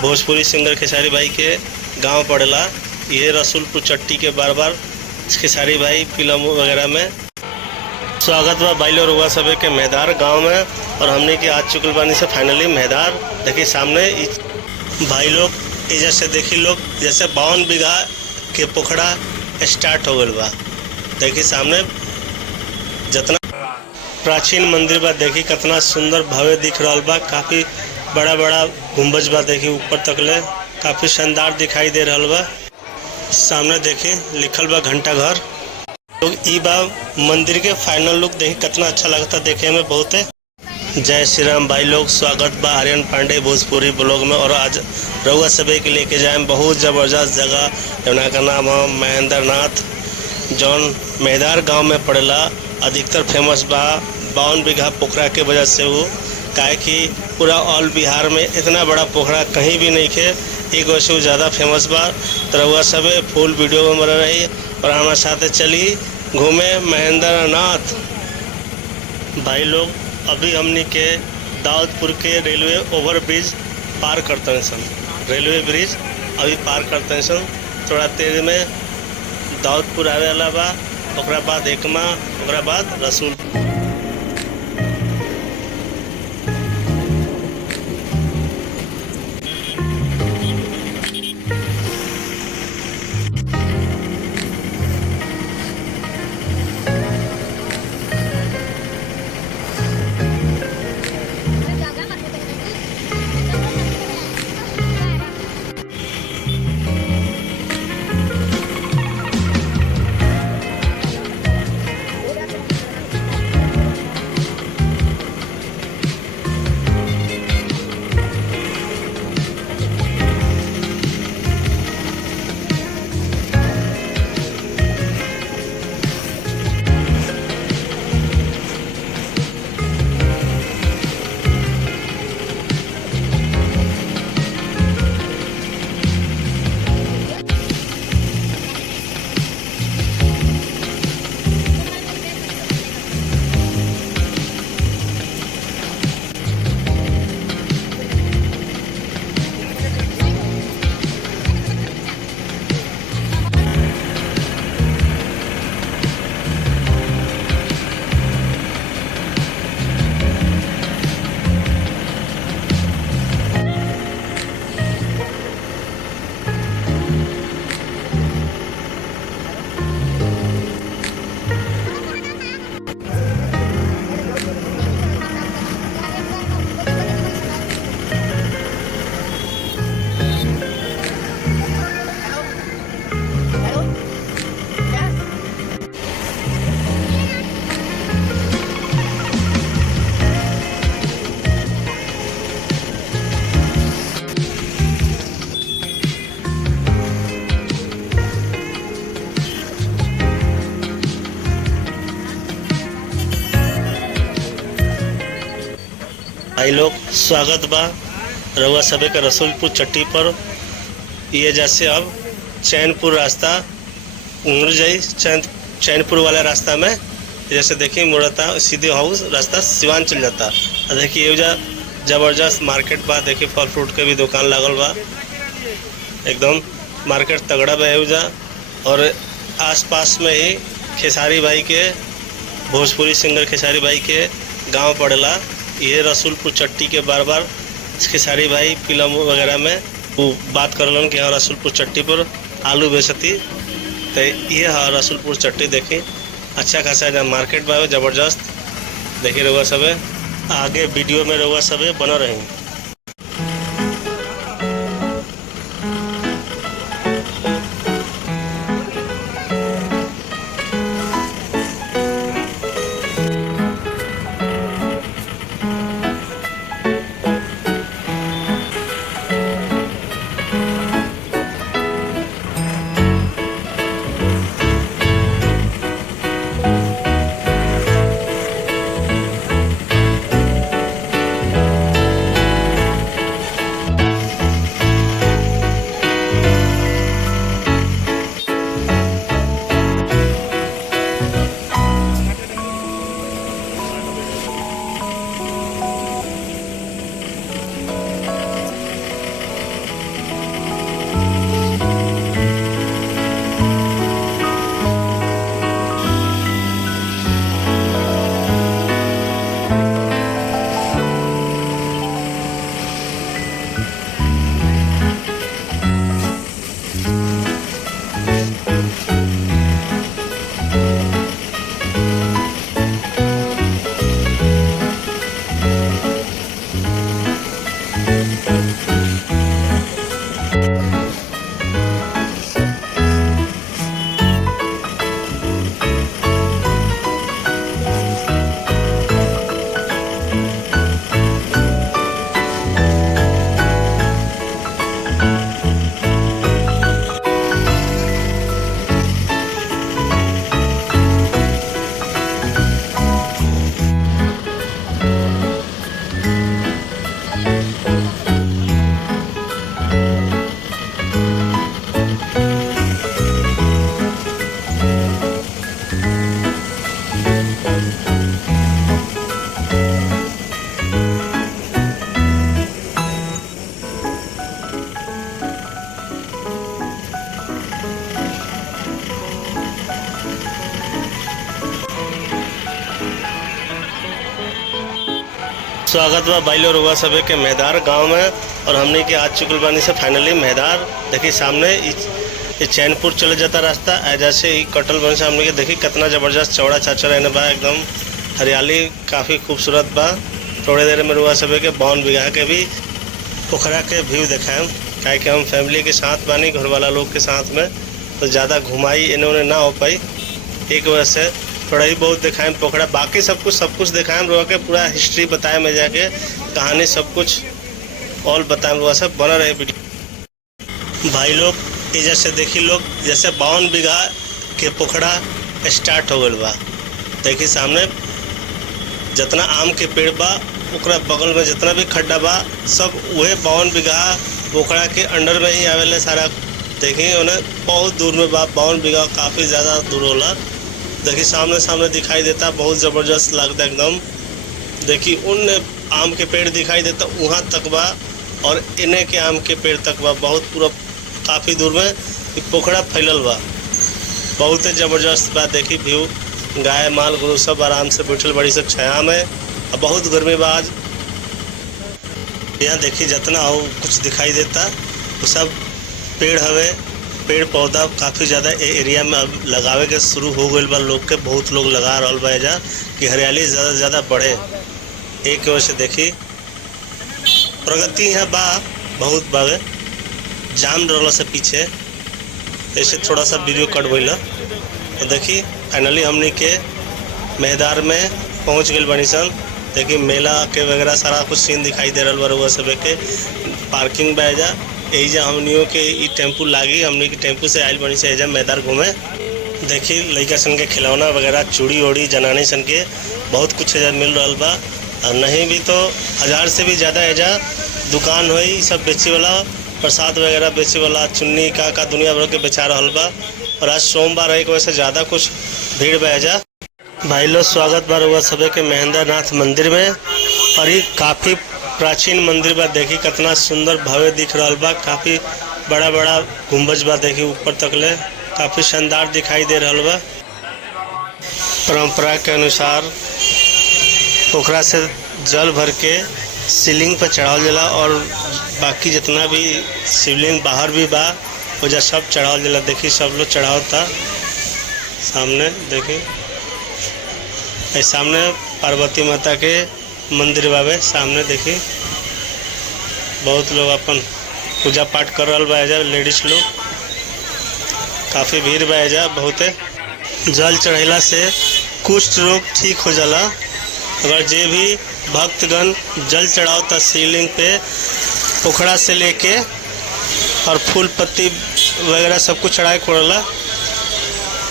Bhojpuri singer Khesari भाई के गांव पड़ेला। ये रसूलपुर चट्टी के बार बार खेसारी भाई फिल्म वगैरह में स्वागत बा भाई लोग रुआ सबे के मैदार गांव में। और हमने की आज चुकल बानी से फाइनली मैदार देखिए सामने भाई लोग एजा से देखी लोग जैसे 52 बीघा के पोखरा स्टार्ट हो गल बा। देखिए सामने जितना प्राचीन मंदिर बा देखी कितना सुंदर भव्य दिख रहा बा। काफ़ी बड़ा बड़ा गुंबज बा देखी ऊपर तक ले काफ़ी शानदार दिखाई दे रहा बा। सामने देखी लिखल बा घंटा घर। लोग ई बा मंदिर के फाइनल लुक देखी कितना अच्छा लगता देखे में बहुत है। जय श्री राम भाई लोग, स्वागत बा आर्यन पांडे भोजपुरी ब्लॉग में। और आज रउआ सभी के लेके जाए बहुत ज़बरदस्त जगह जौना का नाम है महेंद्र नाथ, जौन मैदार गांव में पड़ेला। अधिकतर फेमस बा 52 बीघा पोखरा के वजह से वो काहे कि पूरा ऑल बिहार में इतना बड़ा पोखरा कहीं भी नहीं खे, एक वजह से ज़्यादा फेमस बा। तो रउआ सब फुल वीडियो में बना रही और हमारे साथ चली घूमे महेंद्र नाथ। भाई लोग अभी हमने के दाऊदपुर के रेलवे ओवर ब्रिज पार करते हैं सन। रेलवे ब्रिज अभी पार करते हैं सन। थोड़ा देर में दाऊदपुर आवे वाला बा, ओकरा बाद एकमा, ओकरा बाद रसूलपुर। भाई लोग स्वागत बा रउआ सभे के रसूलपुर चट्टी पर। ये जैसे अब चैनपुर रास्ता उमर जाई चैनपुर वाला रास्ता में जैसे देखिए मुड़ता सीधे हाउस रास्ता सिवान चल जाता। देखिए ये जबरदस्त मार्केट बा। देखिए फल फ्रूट के भी दुकान लागल बा, एकदम मार्केट तगड़ा बा एवजा। और आसपास में ही खेसारी भाई के भोजपुरी सिंगर खेसारी भाई के गांव पड़ेला। ये रसूलपुर चट्टी के बार बार खेसारी भाई फिल्म वगैरह में वो बात करलन कि हाँ रसूलपुर चट्टी पर आलू बेचती। तो ये हाँ रसूलपुर चट्टी देखी अच्छा खासा मार्केट बा जबरदस्त। देखिए रउआ सबे आगे वीडियो में रउआ सबे बना रही। स्वागत बा बाइलो रुआ सभे के मेहदार गांव में। और हमने के आज चुकल बानी से फाइनली मेहदार। देखिए सामने ये चैनपुर चले जाता रास्ता ऐजा से ही कटल बन से हमने के देखी कितना ज़बरदस्त चौड़ा चाचा रहने बा, एकदम हरियाली काफ़ी खूबसूरत बा। थोड़े देर में रुआ सभे के 52 बीघा के भी पोखरा के व्यू देखाएम, क्या कि हम फैमिली के साथ बानी, घर वाला लोग के साथ में, तो ज़्यादा घुमाई इन्होंने ना हो पाई, एक वजह से थोड़ा ही बहुत दिखाएं पोखरा। बाकी सब कुछ दिखाएं रुआ के, पूरा हिस्ट्री बताएं में जाके, कहानी सब कुछ ऑल बताएं रुआ सब बना रहे वीडियो। भाई लोग इधर से देखी लोग, जैसे 52 बीघा के पोखरा स्टार्ट हो गल बा। देखिए सामने जितना आम के पेड़ बा, ओकरा बगल में जितना भी खड्डा बा, सब वह 52 बीघा पोखरा के अंडर में ही आवेले सारा। देखिए उन्हें बहुत दूर में बा, 52 बीघा काफ़ी ज़्यादा दूर होला। देखिए सामने दिखाई देता, बहुत ज़बरदस्त लगता एकदम। देखिए उन आम के पेड़ दिखाई देता वहाँ तक बा, और इन्हें के आम के पेड़ तक बा, बहुत पूरा काफ़ी दूर में पोखरा फैलल बा, बहुत ही ज़बरदस्त बा। देखिए व्यू, गाय माल गुरु सब आराम से बैठल बड़ी सब छाया में, और बहुत गर्मी बा आज। यहाँ देखिए जितना हो कुछ दिखाई देता वो सब पेड़ हवे, पेड़ पौधा काफ़ी ज़्यादा एरिया में अब लगावे के शुरू हो गए बा लोग के, बहुत लोग लगा रहा बा एजा कि हरियाली ज़्यादा से ज़्यादा बढ़े। एक वजह से देखी प्रगति यहाँ बा बहुत बागे, जाम रहला से पीछे, ऐसे थोड़ा सा वीडियो कट गई। तो देखी फाइनली हमने के मेहदार में पहुँच गए बनी सन। देखिए मेला के वगैरह सारा कुछ सीन दिखाई दे रहा बा सब के। पार्किंग बा एजा, एजा हमनियों के ई टेम्पू लागी, हमने के टेम्पू से आयल बनी से एजा मेहदार घूमे। देखिए लड़का सन के खिलौना वगैरह, चूड़ी ओड़ी जनानी सन के बहुत कुछ एजा मिल रहा बा। और नहीं भी तो 1000 से भी ज़्यादा एजा दुकान हुई, सब बेचे वाला, प्रसाद वगैरह बेचे वाला, चुन्नी का दुनिया भर के बेचा रहा बा। और आज सोमवार है, एक वजह से ज़्यादा कुछ भीड़ बा एजा। भाई लोग स्वागत बा रुआ सभे के महेंद्रनाथ मंदिर में। और ये काफ़ी प्राचीन मंदिर बा, देखी कितना सुंदर भव्य दिख रहा बा, काफ़ी बड़ा बड़ा गुंबज बा, देखी ऊपर तक ले काफ़ी शानदार दिखाई दे रहा बा। परंपरा के अनुसार पोखरा से जल भर के शिवलिंग पर चढ़ावल जाला, और बाकी जितना भी शिवलिंग बाहर भी बा वजह सब चढ़ावल जाला। देखी सब लोग चढ़ावता सामने। देखी सामने पार्वती माता के मंदिर बाबे सामने, देखी बहुत लोग अपन पूजा पाठ कर रहा बा एजा, लेडीज लोग काफ़ी भीड़ बा एजा बहुते। जल चढ़ैला से कुष्ठ रोग ठीक हो जाला। अगर जे भी भक्तगण जल चढ़ावता शिवलिंग पे पोखरा से लेके, और फूल पत्ती वगैरह सब कुछ चढ़ाए खोड़ला,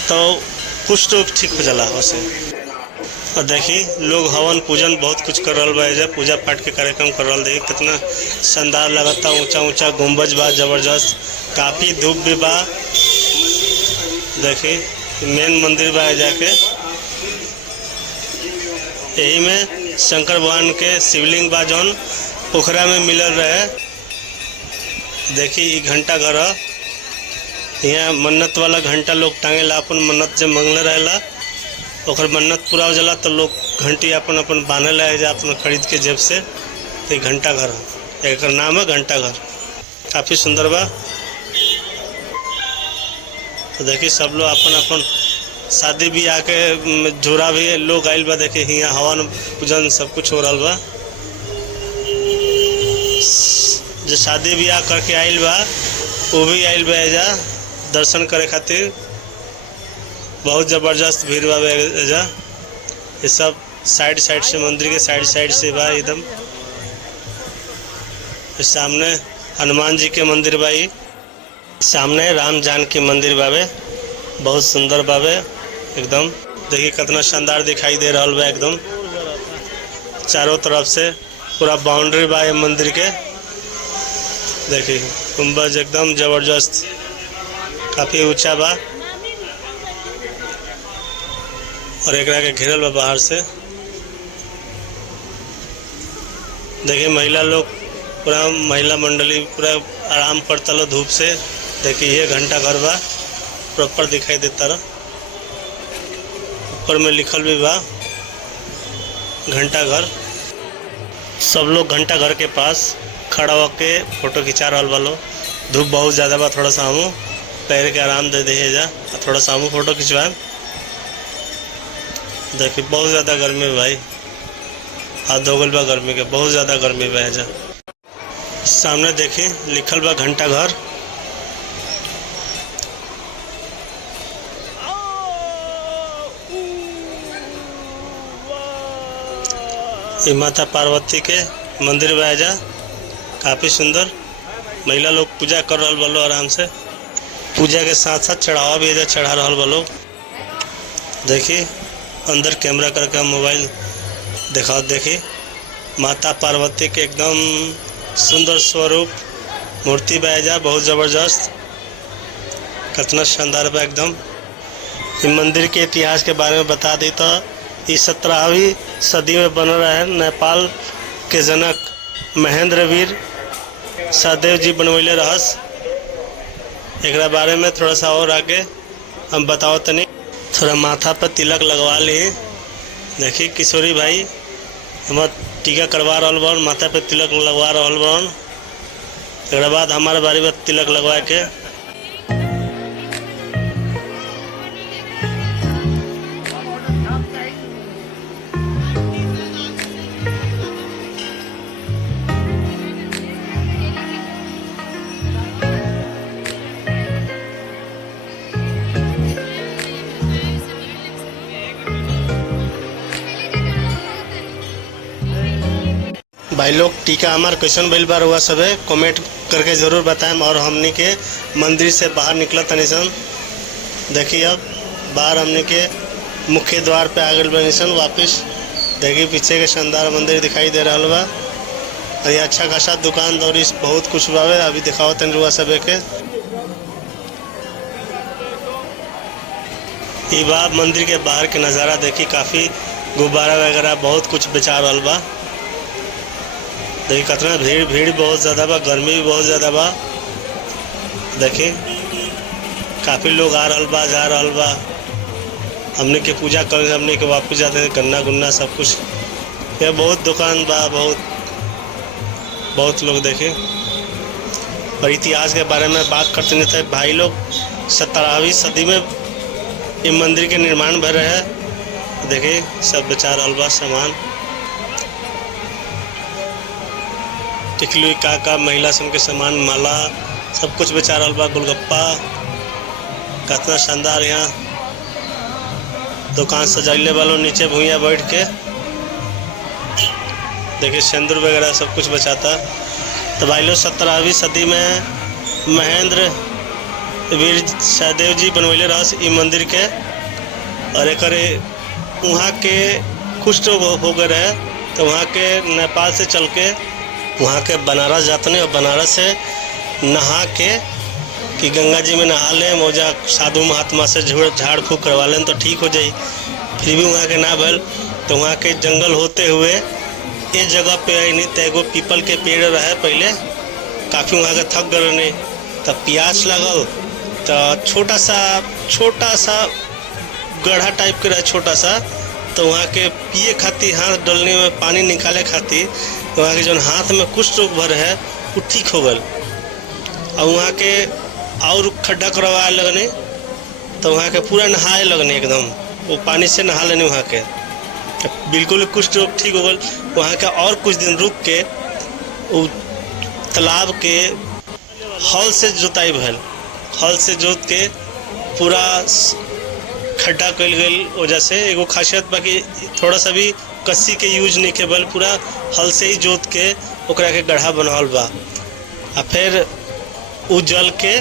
तो कुष्ठ रोग ठीक हो जाला वैसे। और देखी लोग हवन पूजन बहुत कुछ कर रहा बा एजा, पूजा पाठ के कार्यक्रम कर रहा। देखिए कितना शानदार लगता, ऊंचा ऊंचा गुंबज बा जबरदस्त, काफ़ी धूप भी बा। देखी मेन मंदिर बा एजा के, यही में शंकर भगवान के शिवलिंग बा जौन पोखरा में मिलल रहे। देखी घंटा घर, यहाँ मन्नत वाला घंटा लोग टांगेला, अपन मन्नत जब मंगले रहेला ओकर मन्नत पूरा हो जाला तो लोग घंटी अपन अपन बांधे ला जा अपन खरीद के जेब से। तो घंटा घर एक नाम है, घंटा घर, काफ़ी सुंदर बा। तो देखिए सब लोग अपन अपन शादी ब्याह के जोड़ा भी लोग आयल बा। देखिए यहाँ हवन पूजन सब कुछ हो रहा बा। जो शादी ब्याह करके आयल बा वो भी आयल बा एजा दर्शन करे खातिर। बहुत ज़बरदस्त भीड़ बा एजा। ये सब साइड से मंदिर के साइड से बा एकदम। सामने हनुमान जी के मंदिर बा, सामने राम जानकी मंदिर बाबे, बहुत सुंदर बाबे एकदम। देखिए कितना शानदार दिखाई दे रहा बा एकदम। चारों तरफ से पूरा बाउंड्री बा ये मंदिर के। देखिए गुंबज एकदम ज़बरदस्त, काफ़ी ऊंचा बा, और एक के घेरल बा बाहर से। देखिए महिला लोग, पूरा महिला मंडली पूरा आराम करता लो धूप से। देखिए ये घंटा घर बा, प्रॉपर दिखाई देता रहा। ऊपर में लिखल भी बा घंटा घर। सब लोग घंटा घर के पास खड़ा होके फोटो खिंचा रहा वालो। धूप बहुत ज़्यादा बा, थोड़ा सा हमू पैर के आराम दे दे जा, थोड़ा सा हमू फोटो खिंचवाए। देखिए बहुत ज़्यादा गर्मी है भाई, हाथ धोगल बा गर्मी के, बहुत ज़्यादा गर्मी बा जा। सामने देखिए लिखल बा घंटा घर। ये माता पार्वती के मंदिर बा जा, काफ़ी सुंदर। महिला लोग पूजा कर रहा बलो, आराम से पूजा के साथ साथ चढ़ावा भी एजा चढ़ा रहा बलो। देखिए अंदर कैमरा करके हम मोबाइल दिखाओ। देखिए माता पार्वती के एकदम सुंदर स्वरूप मूर्ति बा जा, बहुत ज़बरदस्त, कितना शानदार बा एकदम। इस मंदिर के इतिहास के बारे में बता दी तो ये 17वीं सदी में बन रहा है। नेपाल के जनक महेंद्र वीर सहदेव जी बनवैले रहस। एक बारे में थोड़ा सा और आगे हम बताओ तनी। थोड़ा माथा पर तिलक लगवा ली। देखिए किशोरी भाई हम टीका करवा रहा बन, माथा पे तिलक लगवा रहा बन। एक बाद हमारे बारी में तिलक लगवा के भाई लोग टीका हमार क्वेश्चन भइल बार हुआ सब है, कमेंट करके ज़रूर बताएं। और हमने के मंदिर से बाहर निकला तनिसन। देखिए अब बाहर हमने के मुख्य द्वार पे आ गए बनिसन वापस। देखिए पीछे के शानदार मंदिर दिखाई दे रहा बा। और ये अच्छा खासा दुकान दौरी बहुत कुछ बावे। अभी दिखाओ तन रुआ सब के। ये बात मंदिर के बाहर के नज़ारा देखी, काफ़ी गुब्बारा वगैरह बहुत कुछ बेचा रहा बा। देखिए कितना भीड़ बहुत ज़्यादा बा, गर्मी भी बहुत ज़्यादा बा। देखिए काफ़ी लोग आ रहा बा, जा रहा बा। हमने के पूजा कर, हमने के वापस जाते हैं, गन्ना गुन्ना सब कुछ। ये बहुत दुकान बा, बहुत लोग देखे। और इतिहास के बारे में बात करते नहीं थे भाई लोग। 17वीं सदी में ये मंदिर के निर्माण भर रहे हैं। देखिए सब बेचा रहा बा सामान। टिकली का महिला सब के सामान, माला सब कुछ बेचा रहा बा। गोलगप्पा कितना शानदार यहाँ दुकान सजाइले वालों, नीचे भूया बैठ के। देखिए सिंदूर वगैरह सब कुछ बचाता। तो भाई लोग 17वीं सदी में महेंद्र वीर सहदेव जी बनवैले रहस ई मंदिर के। और एक वहाँ के कुछ लोग हो गए रहे, तो वहाँ के नेपाल से चल के वहाँ के बनारस जाते हैं। और बनारस से नहा के कि गंगा जी में नहा लें, मौजा साधु महात्मा से झाड़ फूँक करवा लें तो ठीक हो जाए। फिर भी वहाँ के ना भल, तो वहाँ के जंगल होते हुए इस जगह पे आई नहीं। तो एगो पीपल के पेड़ रहे पहले, काफ़ी वहाँ के थक गए नहीं। तब प्यास लगल तो छोटा सा गड्ढा टाइप के रहे, छोटा सा। तो वहाँ के पिए खातिर, हाथ डलने में पानी निकाले खातिर, तो वहाँ के जो हाथ में कुछ रोग भर है वो ठीक हो गल। और वहाँ के और खड्डा करवाए लगने, तो वहाँ के पूरा नहाए लगने, एकदम वो पानी से नहा लेने। वहाँ के बिल्कुल कुछ रोग ठीक हो गल। वहाँ का और कुछ दिन रुक के वो तालाब के हल से जोताई भल। हल से जोत के पूरा खड्डा कल गई। वजह से एगो खासियत बाकी थोड़ा सा भी कस्सी के यूज नहीं के बल, पूरा हल से ही जोत के ओकरा के गड्ढा बनावल बा। आ फिर उ जल के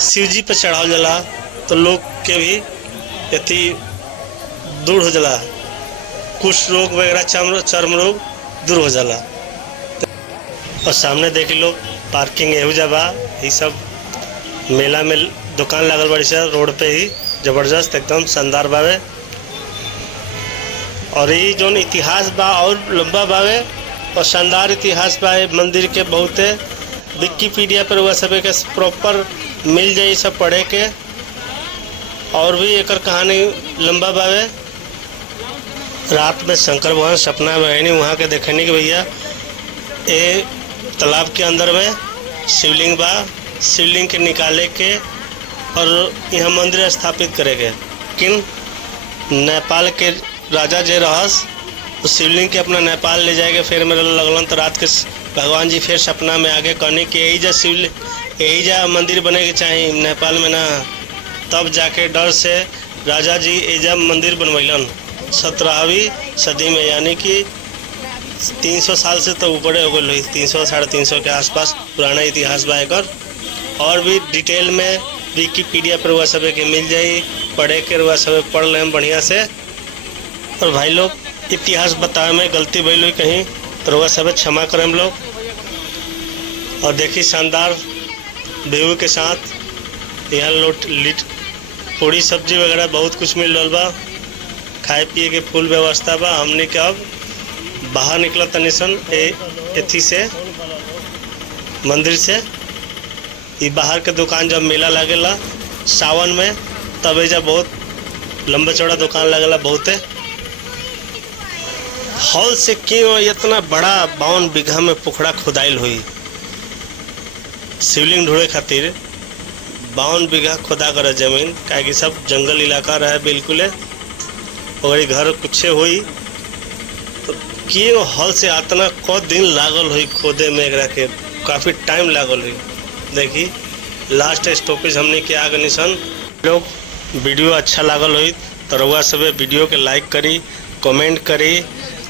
शिव जी पे चढ़ावल जाला, तो लोग के भी अति दूर हो जाला, कुछ रोग वगैरह चर्म रोग दूर हो जाला। और सामने देख लो पार्किंग एहू जबा। ये सब मेला में दुकान लगल बड़ी से रोड पे ही, जबरदस्त एकदम शानदार बावे। और ये जो इतिहास बा और लंबा बावे और शानदार इतिहास बा मंदिर के। बहुत विकिपीडिया पर वह सब के प्रॉपर मिल जाए सब पढ़े के। और भी एक कहानी लंबा बावे। रात में शंकर भगवान सपना में नहीं वहाँ के देखने के भैया ये तालाब के अंदर में शिवलिंग बा। शिवलिंग के निकाले के और यहाँ मंदिर स्थापित करेंगे। किन नेपाल के राजा जे रहस उस शिवलिंग के अपना नेपाल ले जाएगा। फिर मेरे लगलन तो रात के भगवान जी फिर सपना में आगे कहने कि यही जा मंदिर बने के चाहिए नेपाल में ना। तब जाके डर से राजा जी एजा मंदिर बनवैलन 17वीं सदी में, यानी कि 300 साल से तो ऊपर हो गई, 300 साढ़े 300 के आसपास पुराना इतिहास बा एकर। और भी डिटेल में विकिपीडिया पर वह सब के मिल जाई, पढ़े के वह सब पढ़ लें बढ़िया से। और भाई लोग इतिहास बतावे में गलती भइल हुई कहीं तो वह सब क्षमा करें हम लोग। और देखिए शानदार व्यू के साथ यहाँ लिट पूरी सब्जी वगैरह बहुत कुछ मिल रहा बा। खाए पिए के फुल व्यवस्था बा। हमने के अब बाहर निकला तनी सन एथी से मंदिर से। ये बाहर के दुकान जब मेला लगेला सावन में तब एजा बहुत लंबा चौड़ा दुकान लगेला बहुते। हॉल से क्यों इतना बड़ा 52 बीघा में पोखरा खुदाइल हुई शिवलिंग ढूंढे खातिर। 52 बीघा खुदा कर जमीन, काहे कि सब जंगल इलाका रहे बिल्कुल। और घर कुछ हुई तो क्यों हॉल से इतना को दिन लागल हुई खोदे में, एकरा के काफ़ी टाइम लागल हुई। देखी लास्ट स्टॉपेज हमने के आगे निशान। लोग वीडियो अच्छा लागल हुई तो रउआ सब वीडियो के लाइक करी, कमेंट करी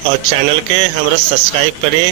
और चैनल के हमरा सब्सक्राइब करी।